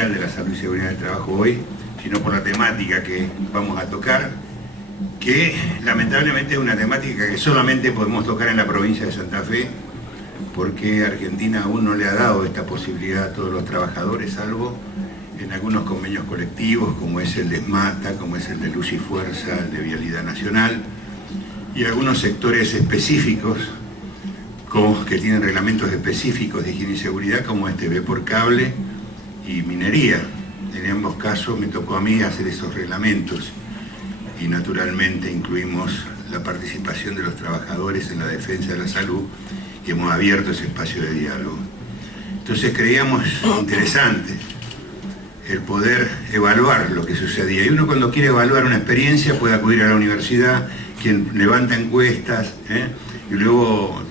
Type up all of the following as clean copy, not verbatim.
Mundial de la Salud y Seguridad del Trabajo hoy, sino por la temática que vamos a tocar, que lamentablemente es una temática que solamente podemos tocar en la provincia de Santa Fe, porque Argentina aún no le ha dado esta posibilidad a todos los trabajadores, salvo en algunos convenios colectivos, como es el de SMATA, como es el de Luz y Fuerza, el de Vialidad Nacional, y algunos sectores específicos, que tienen reglamentos específicos de higiene y seguridad, como es TV por cable y minería. En ambos casos me tocó a mí hacer esos reglamentos, y naturalmente incluimos la participación de los trabajadores en la defensa de la salud, y hemos abierto ese espacio de diálogo. Entonces creíamos interesante el poder evaluar lo que sucedía. Y uno, cuando quiere evaluar una experiencia, puede acudir a la universidad, quien levanta encuestas, y luego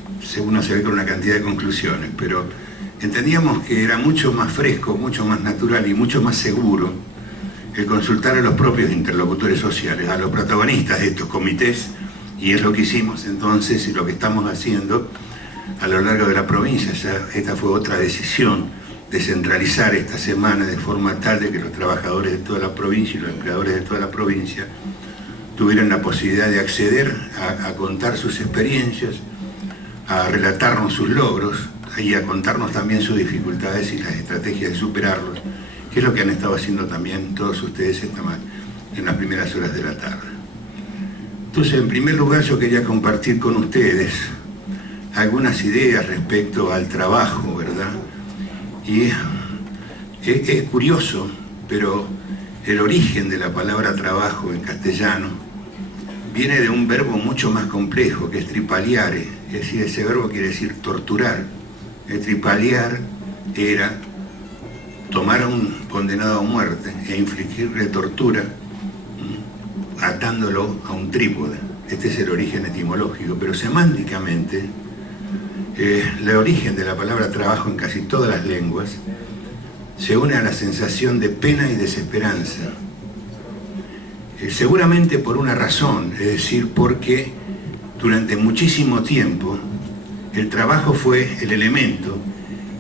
uno se ve con una cantidad de conclusiones, pero entendíamos que era mucho más fresco, mucho más natural y mucho más seguro el consultar a los propios interlocutores sociales, a los protagonistas de estos comités, y es lo que hicimos entonces y lo que estamos haciendo a lo largo de la provincia. Esta fue otra decisión, descentralizar esta semana de forma tal de que los trabajadores de toda la provincia y los empleadores de toda la provincia tuvieran la posibilidad de acceder a contar sus experiencias, a relatarnos sus logros y a contarnos también sus dificultades y las estrategias de superarlos, que es lo que han estado haciendo también todos ustedes en las primeras horas de la tarde. Entonces, en primer lugar, yo quería compartir con ustedes algunas ideas respecto al trabajo, ¿verdad? Y es curioso, pero el origen de la palabra trabajo en castellano viene de un verbo mucho más complejo, que es tripaliare, es decir, ese verbo quiere decir torturar. El tripaliar era tomar a un condenado a muerte e infligirle tortura atándolo a un trípode. Este es el origen etimológico, pero semánticamente el origen de la palabra trabajo en casi todas las lenguas se une a la sensación de pena y desesperanza. Seguramente por una razón, es decir, porque durante muchísimo tiempo el trabajo fue el elemento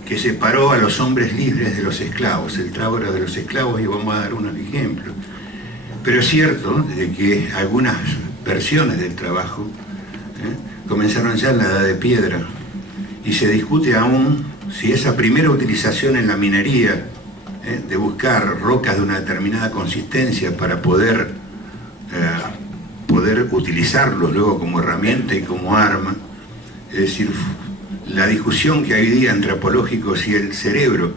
que separó a los hombres libres de los esclavos. El trabajo era de los esclavos y vamos a dar unos ejemplos. Pero es cierto de que algunas versiones del trabajo comenzaron ya en la Edad de Piedra, y se discute aún si esa primera utilización en la minería de buscar rocas de una determinada consistencia para poder utilizarlos luego como herramienta y como arma, es decir, la discusión que hay hoy día antropológico si el cerebro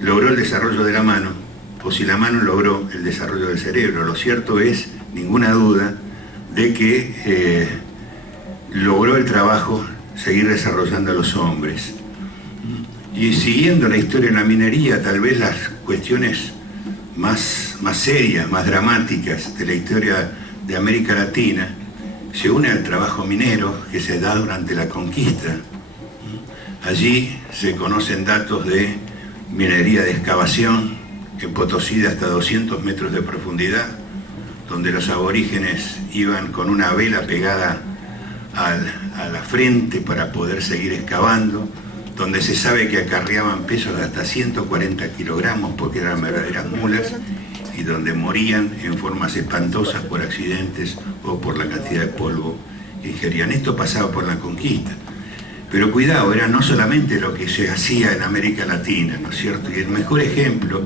logró el desarrollo de la mano o si la mano logró el desarrollo del cerebro. Lo cierto es, ninguna duda, de que logró el trabajo seguir desarrollando a los hombres. Y siguiendo la historia en la minería, tal vez las cuestiones más serias, más dramáticas de la historia de América Latina se une al trabajo minero que se da durante la conquista. Allí se conocen datos de minería de excavación en Potosí de hasta 200 metros de profundidad, donde los aborígenes iban con una vela pegada a la frente para poder seguir excavando, donde se sabe que acarreaban pesos de hasta 140 kilogramos porque eran verdaderas mulas, y donde morían en formas espantosas por accidentes o por la cantidad de polvo que ingerían. Esto pasaba por la conquista. Pero cuidado, era no solamente lo que se hacía en América Latina, ¿no es cierto? Y el mejor ejemplo,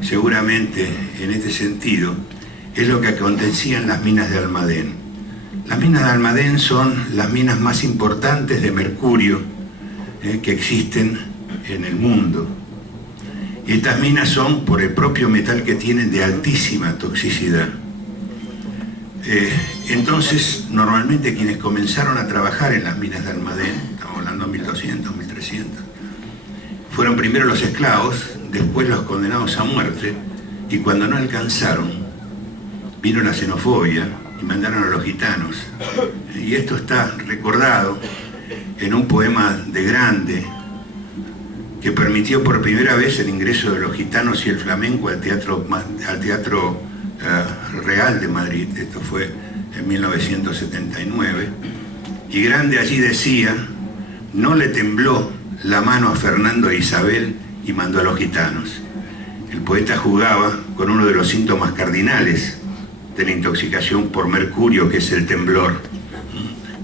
seguramente en este sentido, es lo que acontecía en las minas de Almadén. Las minas de Almadén son las minas más importantes de mercurio que existen en el mundo. Y estas minas son, por el propio metal que tienen, de altísima toxicidad. Entonces, normalmente quienes comenzaron a trabajar en las minas de Almadén, estamos hablando de 1200, 1300, fueron primero los esclavos, después los condenados a muerte, y cuando no alcanzaron, vino la xenofobia y mandaron a los gitanos. Y esto está recordado en un poema de Grande, que permitió por primera vez el ingreso de los gitanos y el flamenco al Teatro Real de Madrid. Esto fue en 1979. Y Grande allí decía: no le tembló la mano a Fernando e Isabel y mandó a los gitanos. el poeta jugaba con uno de los síntomas cardinales de la intoxicación por mercurio, que es el temblor.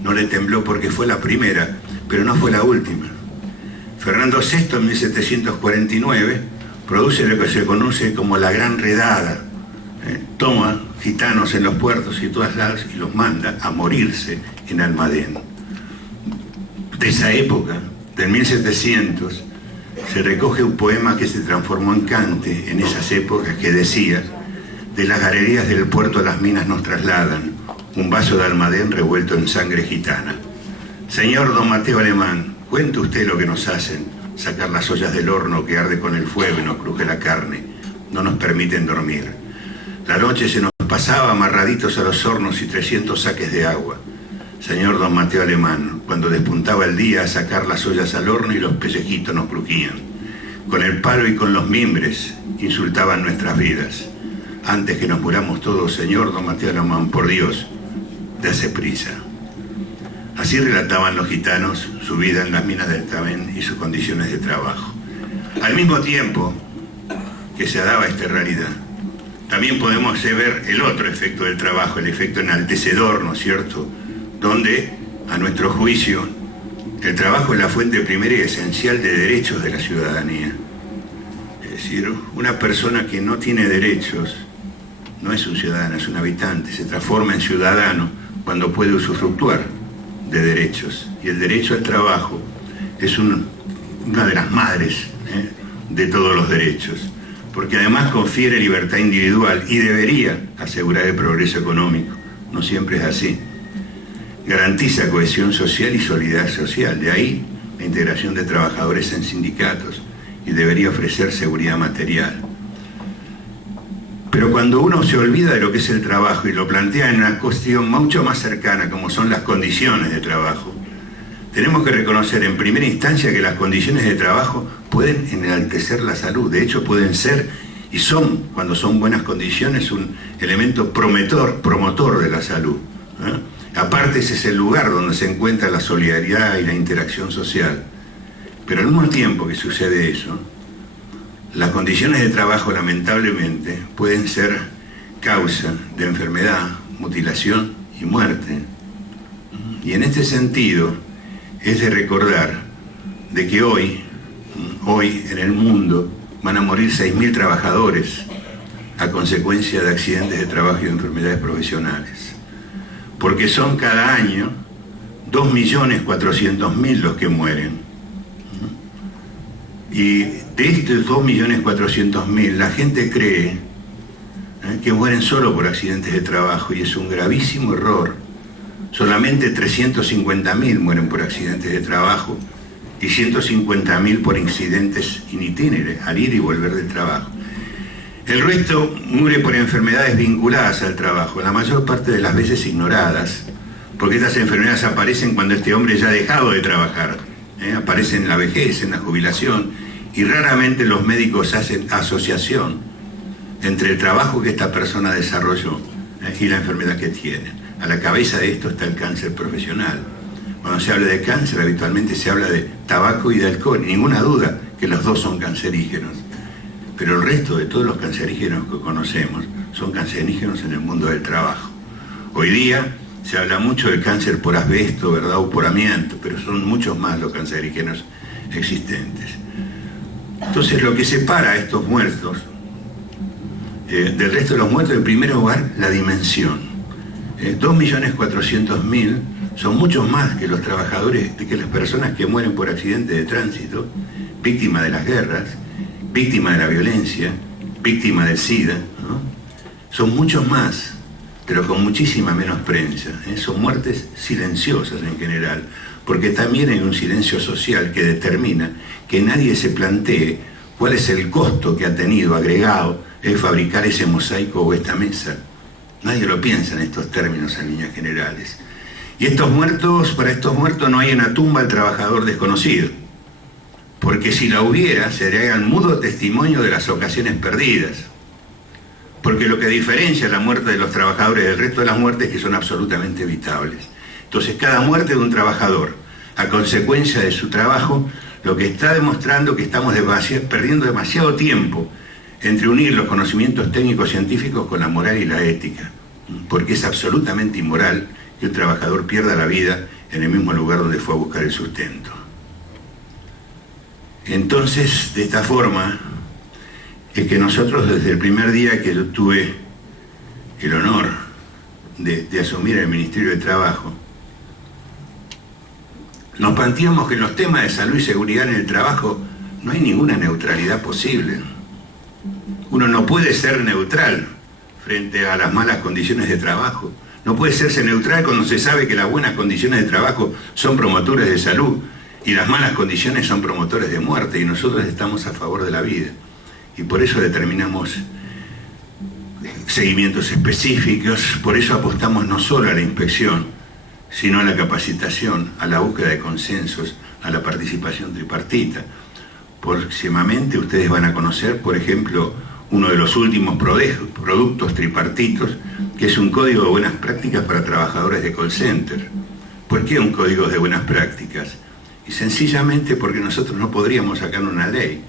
No le tembló porque fue la primera, pero no fue la última. Fernando VI, en 1749, produce lo que se conoce como la Gran Redada. Toma gitanos en los puertos y todas las y los manda a morirse en Almadén. De esa época, del 1700, se recoge un poema que se transformó en cante en esas épocas, que decía: de las galerías del puerto las minas nos trasladan, un vaso de Almadén revuelto en sangre gitana. Señor don Mateo Alemán, cuente usted lo que nos hacen, sacar las ollas del horno que arde con el fuego y nos cruje la carne, no nos permiten dormir. La noche se nos pasaba amarraditos a los hornos y 300 saques de agua. Señor don Mateo Alemán, cuando despuntaba el día, a sacar las ollas al horno y los pellejitos nos crujían. Con el palo y con los mimbres insultaban nuestras vidas. Antes que nos muramos todos, señor don Mateo Alemán, por Dios, dése prisa. Así relataban los gitanos su vida en las minas del Taven y sus condiciones de trabajo. Al mismo tiempo que se daba esta realidad, también podemos ver el otro efecto del trabajo, el efecto enaltecedor, ¿no es cierto?, donde, a nuestro juicio, el trabajo es la fuente primera y esencial de derechos de la ciudadanía. Es decir, una persona que no tiene derechos no es un ciudadano, es un habitante, se transforma en ciudadano cuando puede usufructuar de derechos. Y el derecho al trabajo es una de las madres de todos los derechos, porque además confiere libertad individual y debería asegurar el progreso económico. No siempre es así. Garantiza cohesión social y solidaridad social, de ahí la integración de trabajadores en sindicatos, y debería ofrecer seguridad material. Pero cuando uno se olvida de lo que es el trabajo y lo plantea en una cuestión mucho más cercana, como son las condiciones de trabajo, tenemos que reconocer en primera instancia que las condiciones de trabajo pueden enaltecer la salud. De hecho, pueden ser, y son, cuando son buenas condiciones, un elemento promotor de la salud. Aparte, ese es el lugar donde se encuentra la solidaridad y la interacción social. Pero al mismo tiempo que sucede eso, las condiciones de trabajo, lamentablemente, pueden ser causa de enfermedad, mutilación y muerte. Y en este sentido, es de recordar de que hoy en el mundo van a morir 6.000 trabajadores a consecuencia de accidentes de trabajo y de enfermedades profesionales. Porque son cada año 2.400.000 los que mueren. Y de estos 2.400.000, la gente cree que mueren solo por accidentes de trabajo, y es un gravísimo error. Solamente 350.000 mueren por accidentes de trabajo y 150.000 por incidentes in itinere, al ir y volver del trabajo. El resto muere por enfermedades vinculadas al trabajo, la mayor parte de las veces ignoradas, porque estas enfermedades aparecen cuando este hombre ya ha dejado de trabajar, aparecen en la vejez, en la jubilación, y raramente los médicos hacen asociación entre el trabajo que esta persona desarrolló y la enfermedad que tiene. A la cabeza de esto está el cáncer profesional. Cuando se habla de cáncer, habitualmente se habla de tabaco y de alcohol. Ninguna duda que los dos son cancerígenos. Pero el resto de todos los cancerígenos que conocemos son cancerígenos en el mundo del trabajo. Hoy día se habla mucho del cáncer por asbesto, ¿verdad?, o por amianto, pero son muchos más los cancerígenos existentes. Entonces, lo que separa a estos muertos del resto de los muertos, en primer lugar, la dimensión. 2.400.000 son muchos más que los trabajadores, que las personas que mueren por accidentes de tránsito, víctimas de las guerras, víctimas de la violencia, víctimas del SIDA, ¿no? Son muchos más, pero con muchísima menos prensa. Son muertes silenciosas en general, porque también hay un silencio social que determina que nadie se plantee cuál es el costo que ha tenido agregado fabricar ese mosaico o esta mesa. Nadie lo piensa en estos términos en líneas generales. Y para estos muertos no hay una tumba al trabajador desconocido, porque si la hubiera, sería el mudo testimonio de las ocasiones perdidas. Porque lo que diferencia la muerte de los trabajadores del resto de las muertes es que son absolutamente evitables. Entonces, cada muerte de un trabajador, a consecuencia de su trabajo, lo que está demostrando que estamos perdiendo demasiado tiempo entre unir los conocimientos técnicos científicos con la moral y la ética, porque es absolutamente inmoral que un trabajador pierda la vida en el mismo lugar donde fue a buscar el sustento. Entonces, de esta forma, es que nosotros desde el primer día que yo tuve el honor de asumir el Ministerio de Trabajo, nos planteamos que en los temas de salud y seguridad en el trabajo no hay ninguna neutralidad posible. Uno no puede ser neutral frente a las malas condiciones de trabajo. No puede serse neutral cuando se sabe que las buenas condiciones de trabajo son promotores de salud y las malas condiciones son promotores de muerte, y nosotros estamos a favor de la vida. Y por eso determinamos seguimientos específicos, por eso apostamos no solo a la inspección, sino a la capacitación, a la búsqueda de consensos, a la participación tripartita. Próximamente ustedes van a conocer, por ejemplo, uno de los últimos productos tripartitos, que es un código de buenas prácticas para trabajadores de call center. ¿Por qué un código de buenas prácticas? Y sencillamente porque nosotros no podríamos sacar una ley,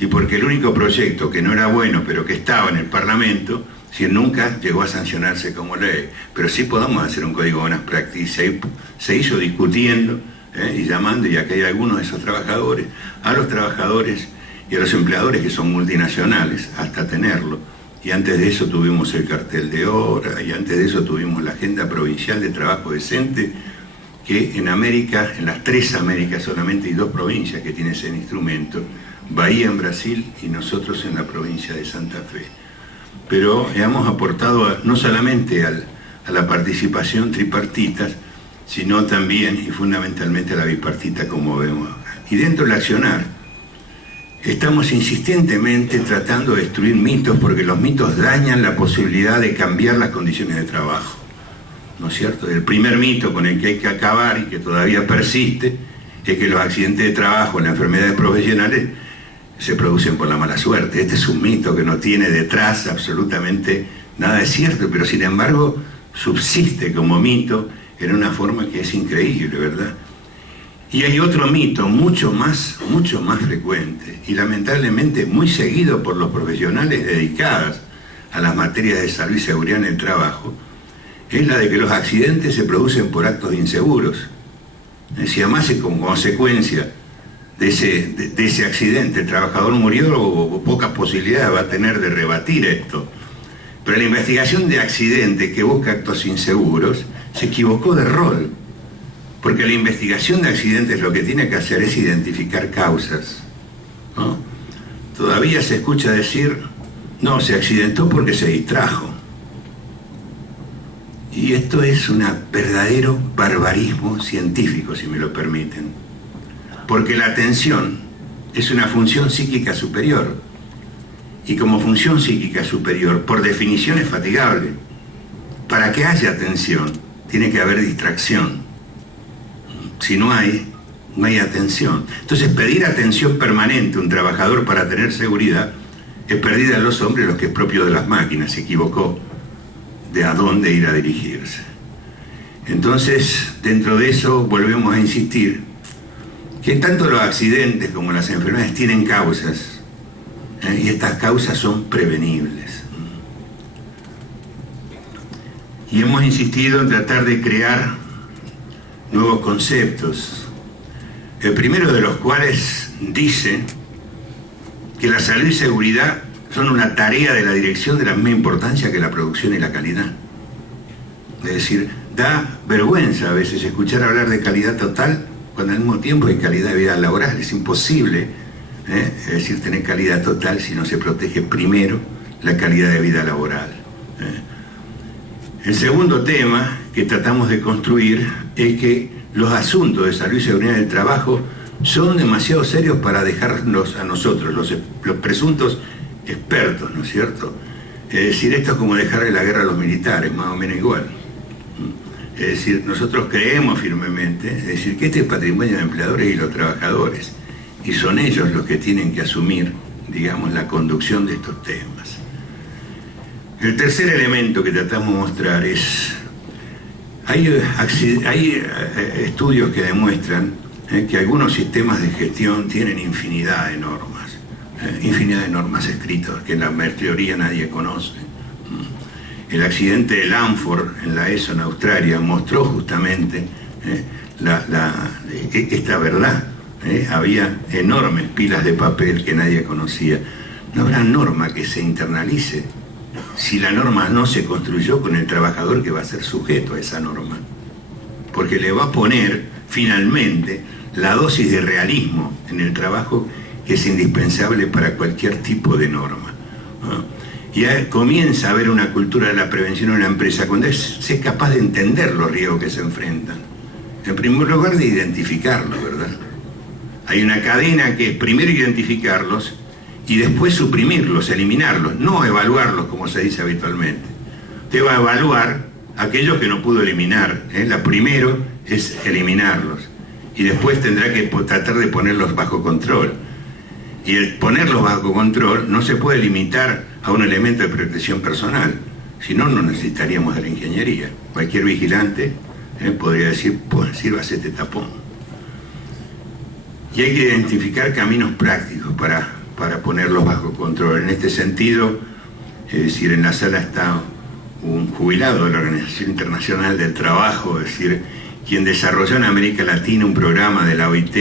y porque el único proyecto que no era bueno, pero que estaba en el Parlamento, si nunca llegó a sancionarse como ley. Pero sí podemos hacer un código de buenas prácticas, y se hizo discutiendo y llamando, y acá hay algunos de esos trabajadores, a los trabajadores y a los empleadores que son multinacionales, hasta tenerlo. Y antes de eso tuvimos el cartel de hora, y antes de eso tuvimos la Agenda Provincial de Trabajo Decente, que en América, en las 3 Américas solamente hay 2 provincias que tienen ese instrumento, Bahía en Brasil y nosotros en la provincia de Santa Fe. Pero hemos aportado no solamente a la participación tripartita, sino también y fundamentalmente a la bipartita, como vemos. Y dentro del accionar, estamos insistentemente tratando de destruir mitos, porque los mitos dañan la posibilidad de cambiar las condiciones de trabajo, ¿no es cierto? El primer mito con el que hay que acabar y que todavía persiste es que los accidentes de trabajo, las enfermedades profesionales, se producen por la mala suerte. Este es un mito que no tiene detrás absolutamente nada de cierto, pero sin embargo subsiste como mito en una forma que es increíble, ¿verdad? Y hay otro mito mucho más frecuente y lamentablemente muy seguido por los profesionales dedicados a las materias de salud y seguridad en el trabajo, es la de que los accidentes se producen por actos inseguros. Si además como consecuencia de ese accidente el trabajador murió, o pocas posibilidades va a tener de rebatir esto. Pero la investigación de accidentes que busca actos inseguros se equivocó de rol, porque la investigación de accidentes lo que tiene que hacer es identificar causas, ¿no? Todavía se escucha decir, no, se accidentó porque se distrajo. Y esto es un verdadero barbarismo científico, si me lo permiten, porque la atención es una función psíquica superior, y como función psíquica superior, por definición es fatigable. Para que haya atención, tiene que haber distracción. Si no hay atención. Entonces, pedir atención permanente a un trabajador para tener seguridad es pérdida de los hombres, lo que es propio de las máquinas. Se equivocó de a dónde ir a dirigirse. Entonces, dentro de eso, volvemos a insistir que tanto los accidentes como las enfermedades tienen causas, y estas causas son prevenibles. Y hemos insistido en tratar de crear nuevos conceptos, el primero de los cuales dice que la salud y seguridad son una tarea de la dirección de la misma importancia que la producción y la calidad. Es decir, da vergüenza a veces escuchar hablar de calidad total cuando al mismo tiempo hay calidad de vida laboral. Es imposible, es decir, tener calidad total si no se protege primero la calidad de vida laboral. El segundo tema que tratamos de construir es que los asuntos de salud y seguridad en el trabajo son demasiado serios para dejarlos a nosotros, los presuntos expertos, ¿no es cierto? Es decir, esto es como dejarle la guerra a los militares, más o menos igual. Es decir, nosotros creemos firmemente, es decir, que este es patrimonio de empleadores y los trabajadores, y son ellos los que tienen que asumir, digamos, la conducción de estos temas. El tercer elemento que tratamos de mostrar es, hay estudios que demuestran que algunos sistemas de gestión tienen infinidad de normas, infinidad de normas escritas que en la teoría nadie conoce. El accidente de Lanford en la ESO en Australia mostró justamente esta verdad. Había enormes pilas de papel que nadie conocía. No habrá norma que se internalice si la norma no se construyó con el trabajador que va a ser sujeto a esa norma, porque le va a poner finalmente la dosis de realismo en el trabajo que es indispensable para cualquier tipo de norma, ¿no? Y comienza a haber una cultura de la prevención en la empresa cuando se es capaz de entender los riesgos que se enfrentan. En primer lugar, de identificarlos, ¿verdad? Hay una cadena que es primero identificarlos y después suprimirlos, eliminarlos, no evaluarlos como se dice habitualmente. Usted va a evaluar aquellos que no pudo eliminar, Lo primero es eliminarlos y después tendrá que tratar de ponerlos bajo control. Y el ponerlos bajo control no se puede limitar a un elemento de protección personal, si no, no necesitaríamos de la ingeniería. Cualquier vigilante podría decir, pues sírvase este tapón. Y hay que identificar caminos prácticos para ponerlos bajo control. En este sentido, es decir, en la sala está un jubilado de la Organización Internacional del Trabajo, es decir, quien desarrolló en América Latina un programa de la OIT,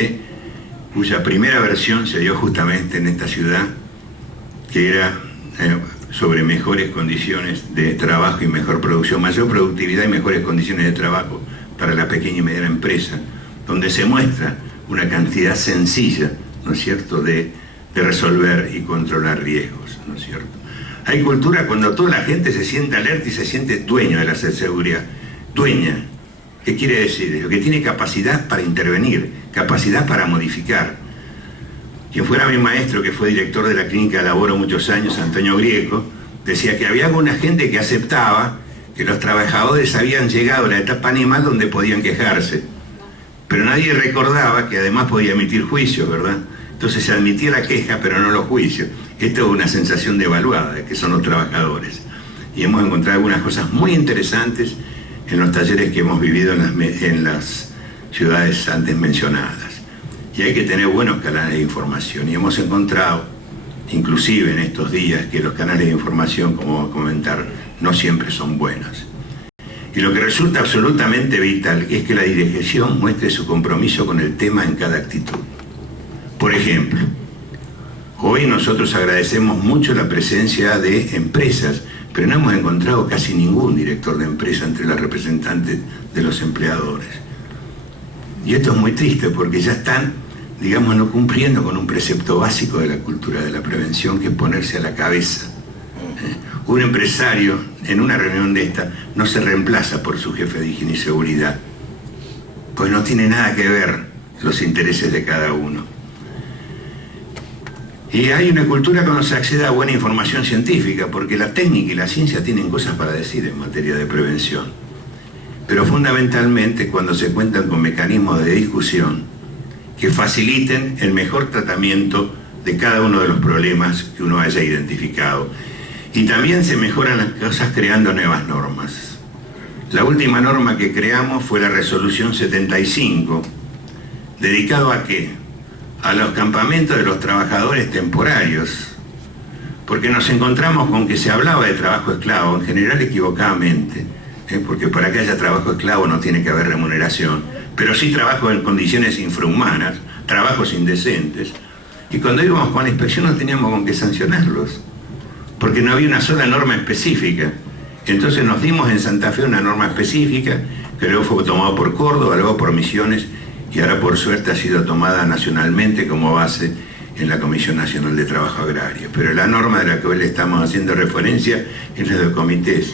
cuya primera versión se dio justamente en esta ciudad, que era sobre mejores condiciones de trabajo y mejor producción, mayor productividad y mejores condiciones de trabajo para la pequeña y mediana empresa, donde se muestra una cantidad sencilla, ¿no es cierto?, de resolver y controlar riesgos, ¿no es cierto? Hay cultura cuando toda la gente se siente alerta y se siente dueño de la seguridad. Dueña, ¿qué quiere decir? Que tiene capacidad para intervenir, capacidad para modificar. Quien fuera mi maestro, que fue director de la clínica de laboro muchos años, Antonio Grieco, decía que había alguna gente que aceptaba que los trabajadores habían llegado a la etapa animal donde podían quejarse, pero nadie recordaba que además podía emitir juicios, ¿verdad? Entonces se admitía la queja, pero no los juicios. Esto es una sensación devaluada de que son los trabajadores. Y hemos encontrado algunas cosas muy interesantes en los talleres que hemos vivido en las ciudades antes mencionadas. Y hay que tener buenos canales de información. Y hemos encontrado, inclusive en estos días, que los canales de información, como voy a comentar, no siempre son buenos. Y lo que resulta absolutamente vital es que la dirección muestre su compromiso con el tema en cada actitud. Por ejemplo, hoy nosotros agradecemos mucho la presencia de empresas, pero no hemos encontrado casi ningún director de empresa entre los representantes de los empleadores. Y esto es muy triste porque ya están, digamos, no cumpliendo con un precepto básico de la cultura de la prevención, que es ponerse a la cabeza. Un empresario en una reunión de esta no se reemplaza por su jefe de higiene y seguridad, pues no tiene nada que ver los intereses de cada uno. Y hay una cultura cuando se accede a buena información científica, porque la técnica y la ciencia tienen cosas para decir en materia de prevención. Pero fundamentalmente cuando se cuentan con mecanismos de discusión que faciliten el mejor tratamiento de cada uno de los problemas que uno haya identificado. Y también se mejoran las cosas creando nuevas normas. La última norma que creamos fue la Resolución 75, ¿dedicado a qué? A los campamentos de los trabajadores temporarios, porque nos encontramos con que se hablaba de trabajo esclavo, en general equivocadamente, porque para que haya trabajo esclavo no tiene que haber remuneración, pero sí trabajo en condiciones infrahumanas, trabajos indecentes, y cuando íbamos con la inspección no teníamos con qué sancionarlos, porque no había una sola norma específica. Entonces nos dimos en Santa Fe una norma específica, que luego fue tomada por Córdoba, luego por Misiones, y ahora por suerte ha sido tomada nacionalmente como base en la Comisión Nacional de Trabajo Agrario. Pero la norma de la que hoy le estamos haciendo referencia es la de los comités.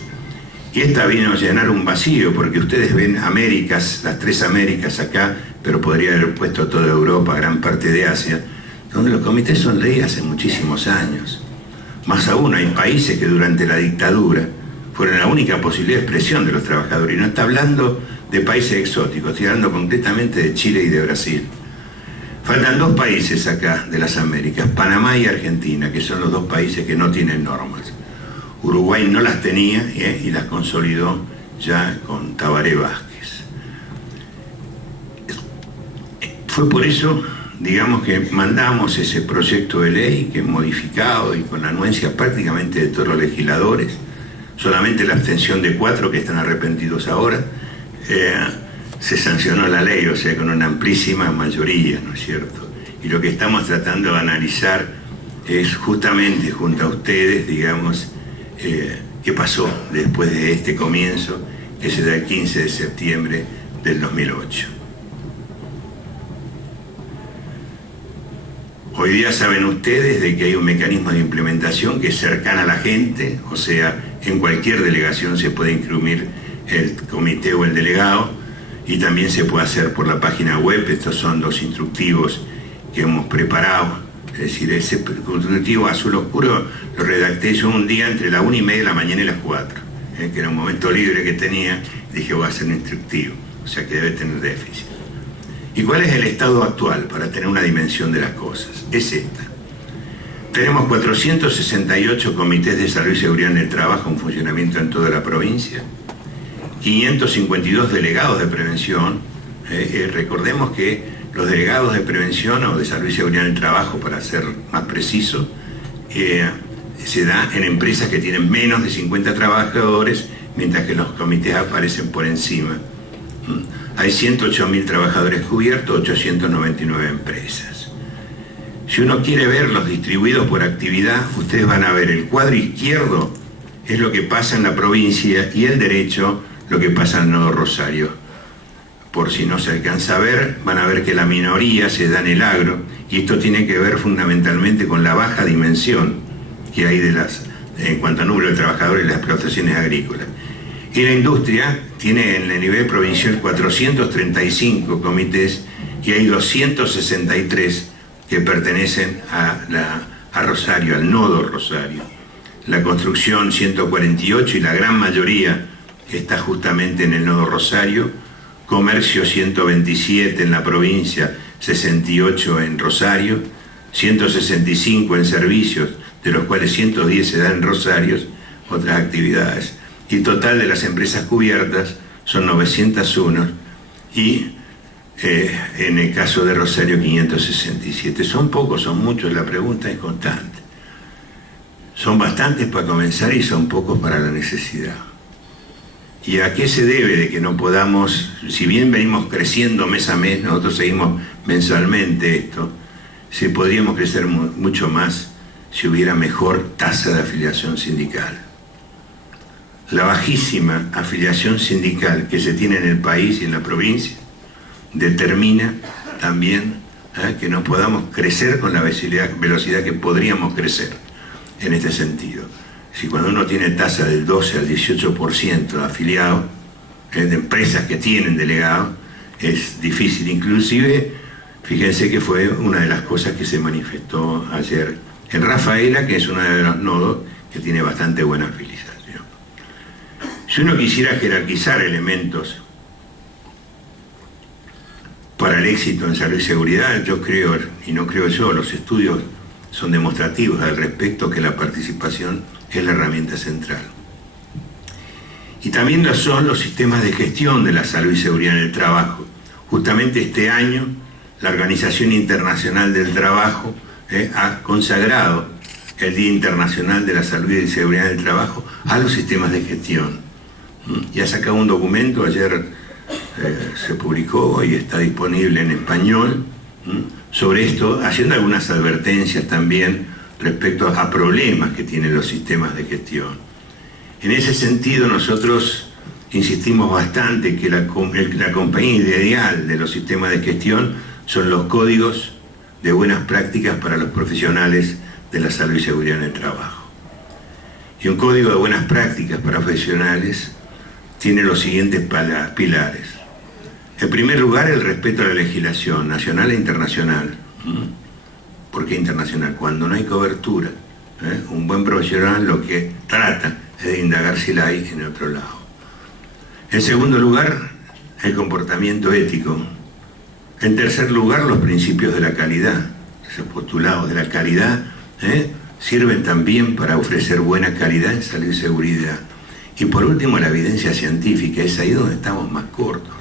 Y esta vino a llenar un vacío, porque ustedes ven Américas, las 3 Américas acá, pero podría haber puesto toda Europa, gran parte de Asia, donde los comités son ley hace muchísimos años. Más aún, hay países que durante la dictadura fueron la única posibilidad de expresión de los trabajadores. Y no está hablando de países exóticos, estoy hablando concretamente de Chile y de Brasil. Faltan 2 países acá de las Américas, Panamá y Argentina, que son los 2 países que no tienen normas. Uruguay no las tenía y las consolidó ya con Tabaré Vázquez. Fue por eso digamos que mandamos ese proyecto de ley que es modificado y con la anuencia prácticamente de todos los legisladores, solamente la abstención de 4 que están arrepentidos ahora, se sancionó la ley, o sea, con una amplísima mayoría, ¿no es cierto? Y lo que estamos tratando de analizar es justamente junto a ustedes, digamos, qué pasó después de este comienzo que se da el 15 de septiembre del 2008. Hoy día saben ustedes de que hay un mecanismo de implementación que es cercano a la gente, o sea, en cualquier delegación se puede incluir el comité o el delegado, y también se puede hacer por la página web. Estos son los instructivos que hemos preparado, es decir, ese instructivo azul oscuro lo redacté yo un día entre la 1:30 de la mañana y las 4, que era un momento libre que tenía, dije voy a hacer un instructivo, o sea que debe tener déficit. ¿Y cuál es el estado actual para tener una dimensión de las cosas? Es esta. Tenemos 468 comités de salud y seguridad en el trabajo en funcionamiento en toda la provincia, 552 delegados de prevención. Recordemos que los delegados de prevención o de salud y seguridad en el trabajo, para ser más preciso, se da en empresas que tienen menos de 50 trabajadores, mientras que los comités aparecen por encima. Hay 108.000 trabajadores cubiertos, 899 empresas. Si uno quiere verlos distribuidos por actividad, ustedes van a ver el cuadro izquierdo es lo que pasa en la provincia y el derecho lo que pasa en el Nodo Rosario. Por si no se alcanza a ver, van a ver que la minoría se da en el agro, y esto tiene que ver fundamentalmente con la baja dimensión que hay en cuanto a número de trabajadores en las explotaciones agrícolas. Y la industria tiene en el nivel provincial 435 comités y hay 263 que pertenecen a Rosario, al Nodo Rosario. La construcción 148 y la gran mayoría está justamente en el Nodo Rosario. Comercio 127 en la provincia, 68 en Rosario, 165 en servicios, de los cuales 110 se dan en Rosario, otras actividades. Y total de las empresas cubiertas son 901 y en el caso de Rosario 567. Son pocos, son muchos, la pregunta es constante. Son bastantes para comenzar y son pocos para la necesidad. ¿Y a qué se debe de que no podamos, si bien venimos creciendo mes a mes, nosotros seguimos mensualmente esto, si podríamos crecer mucho más si hubiera mejor tasa de afiliación sindical? La bajísima afiliación sindical que se tiene en el país y en la provincia determina también que no podamos crecer con la velocidad que podríamos crecer en este sentido. Si cuando uno tiene tasa del 12 al 18% de afiliados, de empresas que tienen delegados, es difícil. Inclusive, fíjense que fue una de las cosas que se manifestó ayer en Rafaela, que es uno de los nodos que tiene bastante buena afiliación. Si uno quisiera jerarquizar elementos para el éxito en salud y seguridad, yo creo, y no creo yo, los estudios son demostrativos al respecto, que la participación es la herramienta central. Y también lo son los sistemas de gestión de la salud y seguridad en el trabajo. Justamente este año la Organización Internacional del Trabajo ha consagrado el Día Internacional de la Salud y Seguridad en el Trabajo a los sistemas de gestión. Y ha sacado un documento, ayer se publicó y está disponible en español, sobre esto, haciendo algunas advertencias también respecto a problemas que tienen los sistemas de gestión. En ese sentido, nosotros insistimos bastante que la compañía ideal de los sistemas de gestión son los códigos de buenas prácticas para los profesionales de la salud y seguridad en el trabajo. Y un código de buenas prácticas para profesionales tiene los siguientes pilares. En primer lugar, el respeto a la legislación nacional e internacional. ¿Por qué internacional? Cuando no hay cobertura, un buen profesional lo que trata es de indagar si la hay en otro lado. En segundo lugar, el comportamiento ético. En tercer lugar, los principios de la calidad. Esos postulados de la calidad sirven también para ofrecer buena calidad en salud y seguridad. Y por último, la evidencia científica. Es ahí donde estamos más cortos.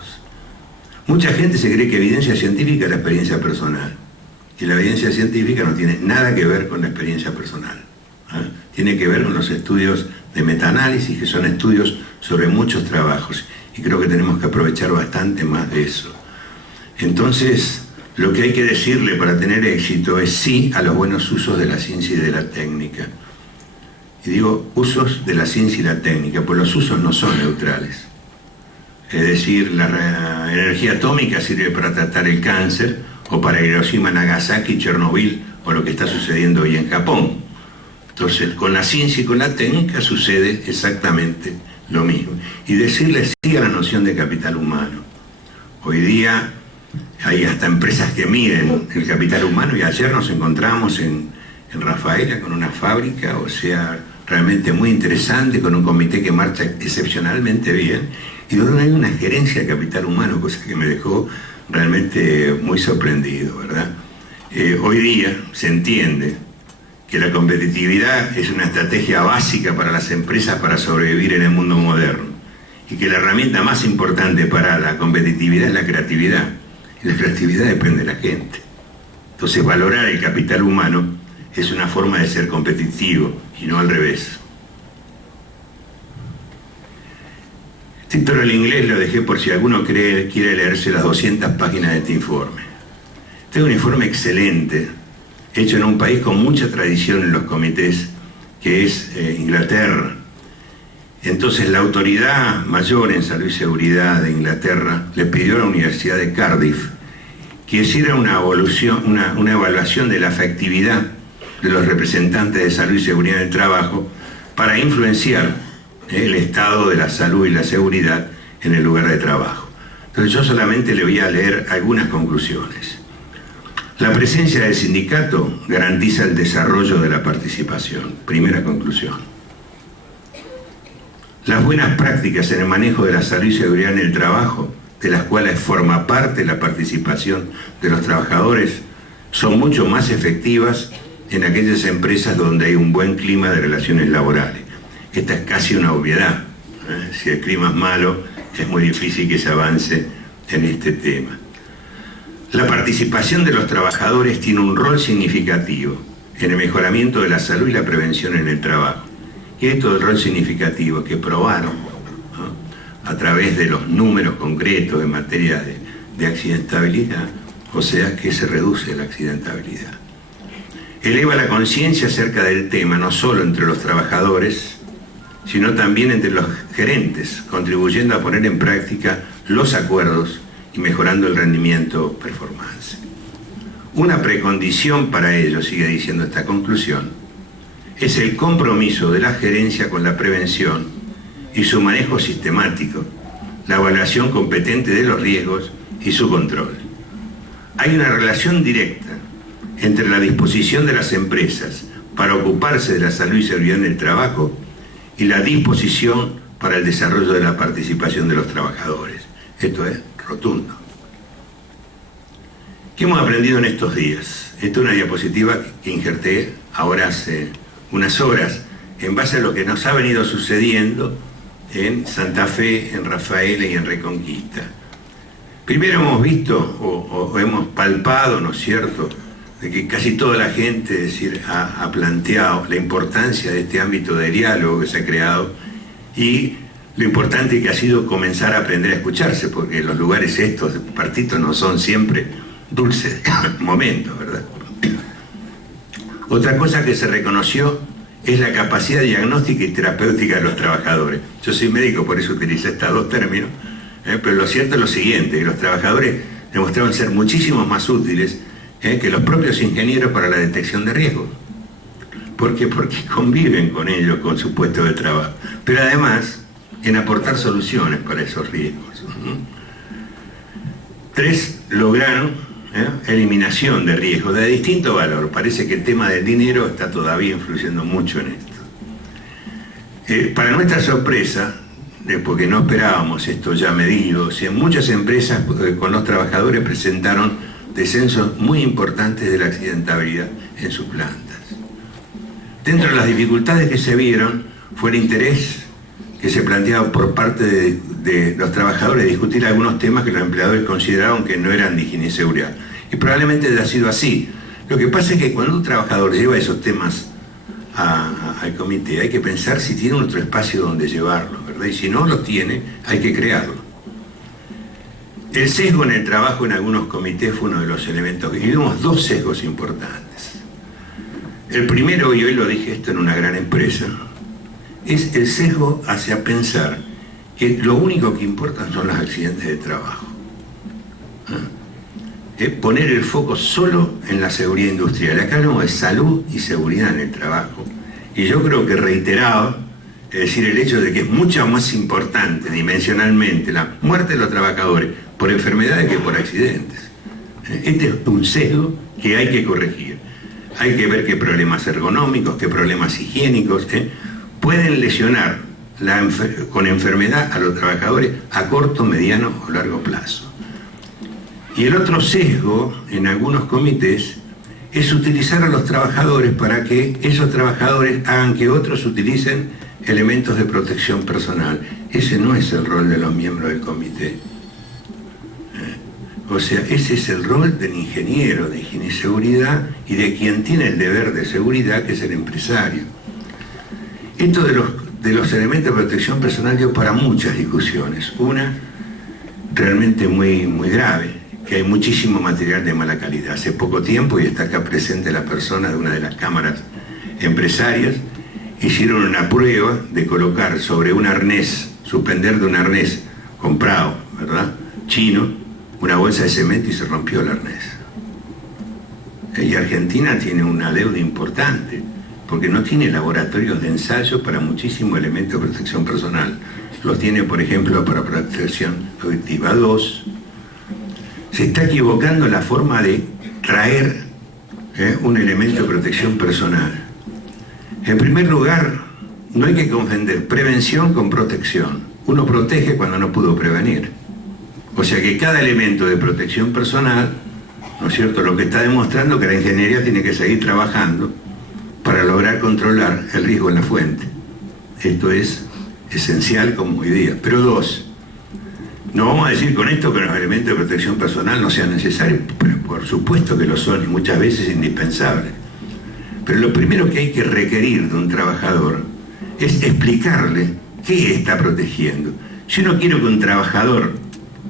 Mucha gente se cree que evidencia científica es la experiencia personal. Y la evidencia científica no tiene nada que ver con la experiencia personal. Tiene que ver con los estudios de metaanálisis, que son estudios sobre muchos trabajos. Y creo que tenemos que aprovechar bastante más de eso. Entonces, lo que hay que decirle para tener éxito es sí a los buenos usos de la ciencia y de la técnica. Y digo usos de la ciencia y la técnica, pues los usos no son neutrales. Es decir, la energía atómica sirve para tratar el cáncer, o para Hiroshima, Nagasaki, Chernobyl, o lo que está sucediendo hoy en Japón. Entonces, con la ciencia y con la técnica sucede exactamente lo mismo. Y decirle sí a la noción de capital humano. Hoy día hay hasta empresas que miden el capital humano, y ayer nos encontramos en Rafaela con una fábrica, o sea, realmente muy interesante, con un comité que marcha excepcionalmente bien, y donde hay una gerencia de capital humano, cosa que me dejó realmente muy sorprendido, ¿verdad? Hoy día se entiende que la competitividad es una estrategia básica para las empresas para sobrevivir en el mundo moderno, y que la herramienta más importante para la competitividad es la creatividad, y la creatividad depende de la gente. Entonces, valorar el capital humano es una forma de ser competitivo, y no al revés. Este título en inglés lo dejé por si alguno quiere leerse las 200 páginas de este informe. Este es un informe excelente, hecho en un país con mucha tradición en los comités, que es Inglaterra. Entonces, la autoridad mayor en salud y seguridad de Inglaterra le pidió a la Universidad de Cardiff que hiciera una evaluación de la efectividad de los representantes de salud y seguridad en el trabajo para influenciar el estado de la salud y la seguridad en el lugar de trabajo. Entonces, yo solamente le voy a leer algunas conclusiones. La presencia del sindicato garantiza el desarrollo de la participación. Primera conclusión. Las buenas prácticas en el manejo de la salud y seguridad en el trabajo, de las cuales forma parte la participación de los trabajadores, son mucho más efectivas en aquellas empresas donde hay un buen clima de relaciones laborales. Esta es casi una obviedad. Si el clima es malo, es muy difícil que se avance en este tema. La participación de los trabajadores tiene un rol significativo en el mejoramiento de la salud y la prevención en el trabajo. Y esto del rol significativo que probaron, ¿no?, a través de los números concretos en materia de accidentabilidad, o sea que se reduce la accidentabilidad. Eleva la conciencia acerca del tema, no solo entre los trabajadores, sino también entre los gerentes, contribuyendo a poner en práctica los acuerdos y mejorando el rendimiento performance. Una precondición para ello, sigue diciendo esta conclusión, es el compromiso de la gerencia con la prevención y su manejo sistemático, la evaluación competente de los riesgos y su control. Hay una relación directa entre la disposición de las empresas para ocuparse de la salud y seguridad en el trabajo y la disposición para el desarrollo de la participación de los trabajadores. Esto es rotundo. ¿Qué hemos aprendido en estos días? Esta es una diapositiva que injerté ahora hace unas horas, en base a lo que nos ha venido sucediendo en Santa Fe, en Rafaela y en Reconquista. Primero hemos visto o hemos palpado, ¿no es cierto?, de que casi toda la gente, es decir, ha planteado la importancia de este ámbito de diálogo que se ha creado y lo importante que ha sido comenzar a aprender a escucharse, porque los lugares estos partidos no son siempre dulces momentos, ¿verdad? Otra cosa que se reconoció es la capacidad diagnóstica y terapéutica de los trabajadores. Yo soy médico, por eso utilicé estos dos términos, pero lo cierto es lo siguiente, que los trabajadores demostraron ser muchísimo más útiles que los propios ingenieros para la detección de riesgos. ¿Por qué? Porque conviven con ellos, con su puesto de trabajo. Pero además, en aportar soluciones para esos riesgos. 3, lograron eliminación de riesgos de distinto valor. Parece que el tema del dinero está todavía influyendo mucho en esto. Para nuestra sorpresa, porque no esperábamos esto ya medido, muchas empresas con los trabajadores presentaron descensos muy importantes de la accidentabilidad en sus plantas. Dentro de las dificultades que se vieron fue el interés que se planteaba por parte de los trabajadores de discutir algunos temas que los empleadores consideraron que no eran de higiene y seguridad. Y probablemente ha sido así. Lo que pasa es que cuando un trabajador lleva esos temas al comité, hay que pensar si tiene otro espacio donde llevarlo, ¿verdad? Y si no lo tiene, hay que crearlo. El sesgo en el trabajo en algunos comités fue uno de los elementos que vivimos, dos sesgos importantes. El primero, y hoy lo dije esto en una gran empresa, es el sesgo hacia pensar que lo único que importa son los accidentes de trabajo. Poner el foco solo en la seguridad industrial. Acá hablamos de salud y seguridad en el trabajo. Y yo creo que reiterado, es decir, el hecho de que es mucho más importante dimensionalmente la muerte de los trabajadores por enfermedades que por accidentes. Este es un sesgo que hay que corregir. Hay que ver qué problemas ergonómicos, qué problemas higiénicos pueden lesionar con enfermedad a los trabajadores a corto, mediano o largo plazo. Y el otro sesgo en algunos comités es utilizar a los trabajadores para que esos trabajadores hagan que otros utilicen elementos de protección personal. Ese no es el rol de los miembros del comité. O sea, ese es el rol del ingeniero de higiene y seguridad y de quien tiene el deber de seguridad, que es el empresario. Esto de los elementos de protección personal dio para muchas discusiones. Una realmente muy, muy grave, que hay muchísimo material de mala calidad. Hace poco tiempo, y está acá presente la persona de una de las cámaras empresarias, hicieron una prueba de colocar sobre un arnés, suspender de un arnés comprado, ¿verdad?, chino, una bolsa de cemento y se rompió el arnés. Y Argentina tiene una deuda importante, porque no tiene laboratorios de ensayo para muchísimos elementos de protección personal. Los tiene, por ejemplo, para protección auditiva. Dos, se está equivocando la forma de traer un elemento de protección personal. En primer lugar, no hay que confundir prevención con protección. Uno protege cuando no pudo prevenir. O sea que cada elemento de protección personal, ¿no es cierto?, lo que está demostrando que la ingeniería tiene que seguir trabajando para lograr controlar el riesgo en la fuente. Esto es esencial como idea. Pero dos, no vamos a decir con esto que los elementos de protección personal no sean necesarios, pero por supuesto que lo son y muchas veces indispensables. Pero lo primero que hay que requerir de un trabajador es explicarle qué está protegiendo. Si uno quiere que un trabajador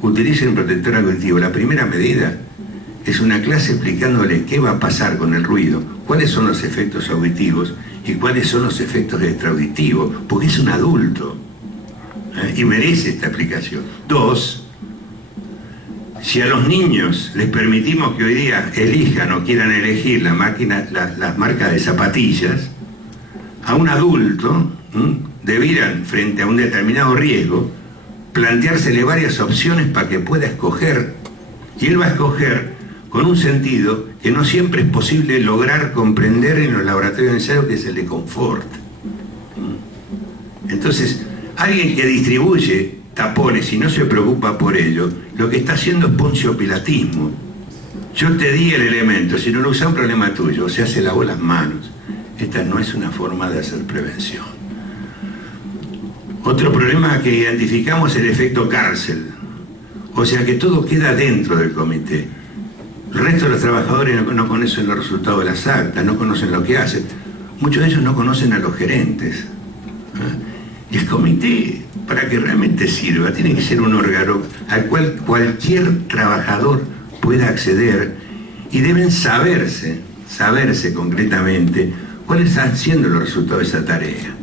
utilice un protector auditivo, la primera medida es una clase explicándole qué va a pasar con el ruido, cuáles son los efectos auditivos y cuáles son los efectos extraauditivos, porque es un adulto y merece esta explicación. Dos, si a los niños les permitimos que hoy día elijan o quieran elegir las marcas de zapatillas, a un adulto debieran, frente a un determinado riesgo, planteársele varias opciones para que pueda escoger, y él va a escoger con un sentido que no siempre es posible lograr comprender en los laboratorios de ensayo, que es el de confort. Entonces, alguien que distribuye tapones y no se preocupa por ello, lo que está haciendo es poncio-pilatismo. Yo te di el elemento, si no lo usas, un problema tuyo, o sea, se lavó las manos. Esta no es una forma de hacer prevención. Otro problema que identificamos es el efecto cárcel. O sea que todo queda dentro del comité. El resto de los trabajadores no conocen los resultados de las actas, no conocen lo que hacen. Muchos de ellos no conocen a los gerentes. Y el comité, para que realmente sirva, tiene que ser un órgano al cual cualquier trabajador pueda acceder, y deben saberse concretamente cuáles están siendo los resultados de esa tarea.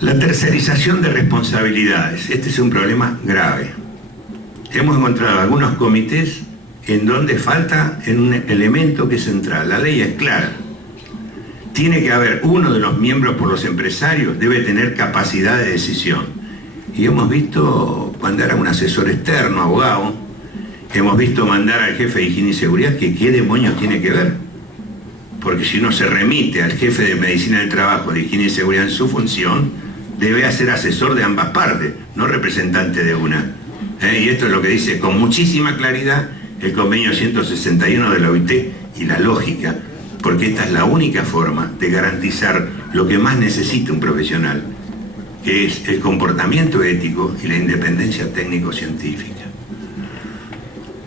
La tercerización de responsabilidades. Este es un problema grave. Hemos encontrado algunos comités en donde falta un elemento que es central. La ley es clara. Tiene que haber uno de los miembros por los empresarios, debe tener capacidad de decisión. Y hemos visto mandar a un asesor externo, abogado, hemos visto mandar al jefe de higiene y seguridad, que qué demonios tiene que ver. Porque si uno se remite al jefe de medicina del trabajo, de higiene y seguridad en su función, debe ser asesor de ambas partes, no representante de una. Y esto es lo que dice con muchísima claridad el convenio 161 de la OIT y la lógica, porque esta es la única forma de garantizar lo que más necesita un profesional, que es el comportamiento ético y la independencia técnico-científica.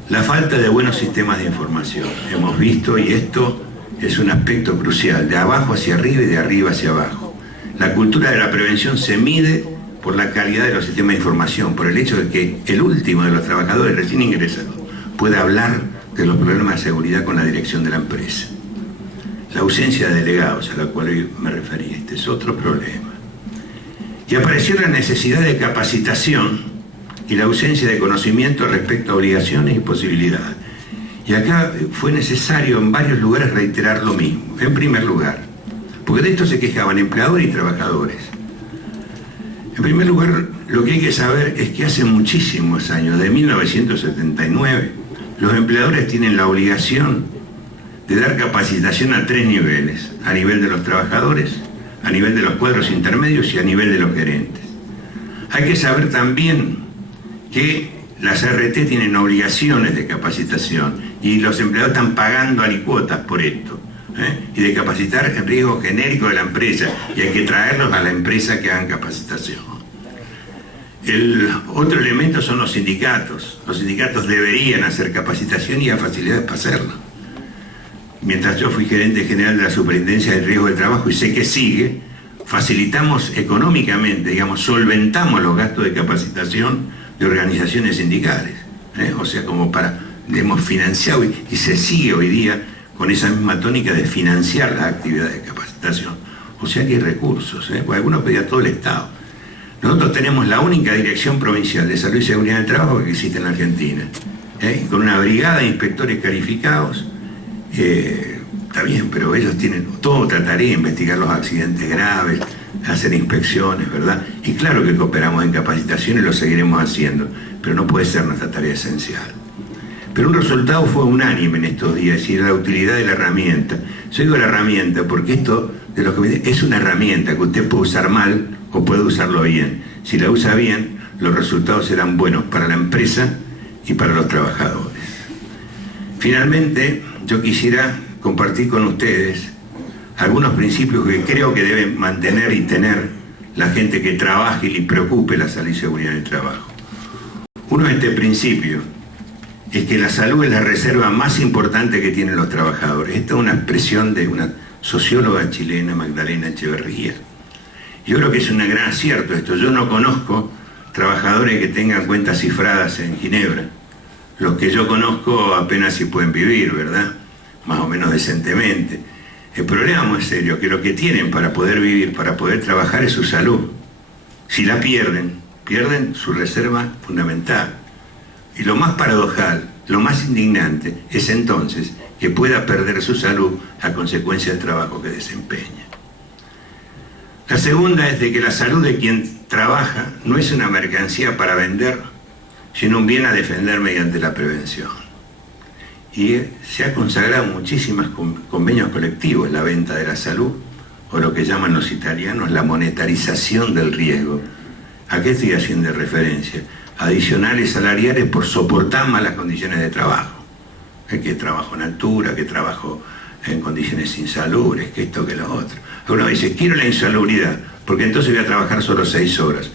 La falta de buenos sistemas de información. Hemos visto, y esto es un aspecto crucial, de abajo hacia arriba y de arriba hacia abajo. La cultura de la prevención se mide por la calidad de los sistemas de información, por el hecho de que el último de los trabajadores recién ingresados pueda hablar de los problemas de seguridad con la dirección de la empresa. La ausencia de delegados, a la cual hoy me referí, este es otro problema. Y apareció la necesidad de capacitación y la ausencia de conocimiento respecto a obligaciones y posibilidades. Y acá fue necesario en varios lugares reiterar lo mismo. En primer lugar, porque de esto se quejaban empleadores y trabajadores. En primer lugar, lo que hay que saber es que hace muchísimos años, de 1979, los empleadores tienen la obligación de dar capacitación a 3 niveles: a nivel de los trabajadores, a nivel de los cuadros intermedios y a nivel de los gerentes. Hay que saber también que las ART tienen obligaciones de capacitación y los empleados están pagando alicuotas por esto, y de capacitar en riesgo genérico de la empresa, y hay que traerlos a la empresa que hagan capacitación. El otro elemento son los sindicatos. Los sindicatos deberían hacer capacitación y a facilidades para hacerlo. Mientras yo fui gerente general de la Superintendencia del Riesgo de Trabajo, y sé que sigue, facilitamos económicamente, digamos, solventamos los gastos de capacitación de organizaciones sindicales, o sea, como para, hemos financiado y se sigue hoy día con esa misma tónica de financiar las actividades de capacitación. O sea que hay recursos, porque algunos pedían todo el Estado. Nosotros tenemos la única Dirección Provincial de Salud y Seguridad del Trabajo que existe en la Argentina, con una brigada de inspectores calificados. Está bien, pero ellos tienen toda otra tarea: investigar los accidentes graves, hacer inspecciones, ¿verdad? Y claro que cooperamos en capacitación y lo seguiremos haciendo, pero no puede ser nuestra tarea esencial. Pero un resultado fue unánime en estos días, es decir, la utilidad de la herramienta. Yo digo la herramienta porque esto de lo que es una herramienta que usted puede usar mal o puede usarlo bien. Si la usa bien, los resultados serán buenos para la empresa y para los trabajadores. Finalmente, yo quisiera compartir con ustedes algunos principios que creo que deben mantener y tener la gente que trabaje y le preocupe la salud y seguridad en el trabajo. Uno de este principio es que la salud es la reserva más importante que tienen los trabajadores. Esta es una expresión de una socióloga chilena, Magdalena Echeverría. Yo creo que es un gran acierto esto. Yo no conozco trabajadores que tengan cuentas cifradas en Ginebra. Los que yo conozco apenas si pueden vivir, ¿verdad? Más o menos decentemente. El problema muy serio, que lo que tienen para poder vivir, para poder trabajar, es su salud. Si la pierden, pierden su reserva fundamental. Y lo más paradojal, lo más indignante, es entonces que pueda perder su salud a consecuencia del trabajo que desempeña. La segunda es de que la salud de quien trabaja no es una mercancía para vender, sino un bien a defender mediante la prevención. Y se ha consagrado muchísimos convenios colectivos en la venta de la salud, o lo que llaman los italianos la monetarización del riesgo. ¿A qué estoy haciendo referencia? Adicionales salariales por soportar malas condiciones de trabajo. Que trabajo en altura, que trabajo en condiciones insalubres, que esto, que lo otro. Uno dice, quiero la insalubridad, porque entonces voy a trabajar solo 6 horas.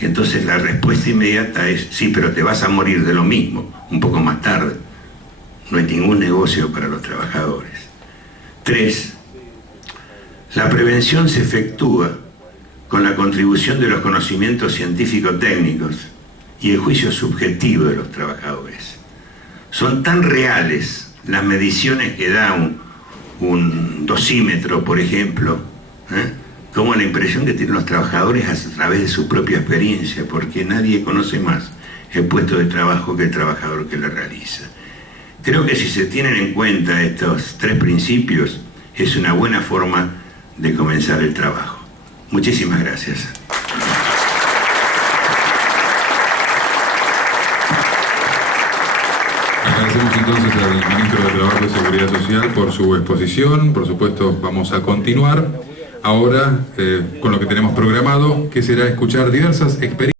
Entonces la respuesta inmediata es, sí, pero te vas a morir de lo mismo, un poco más tarde. No hay ningún negocio para los trabajadores. 3. La prevención se efectúa con la contribución de los conocimientos científico-técnicos y el juicio subjetivo de los trabajadores. Son tan reales las mediciones que da un dosímetro, por ejemplo, como la impresión que tienen los trabajadores a través de su propia experiencia, porque nadie conoce más el puesto de trabajo que el trabajador que lo realiza. Creo que si se tienen en cuenta estos 3 principios, es una buena forma de comenzar el trabajo. Muchísimas gracias. Agradecemos entonces al Ministro de Trabajo y Seguridad Social por su exposición. Por supuesto, vamos a continuar ahora con lo que tenemos programado, que será escuchar diversas experiencias.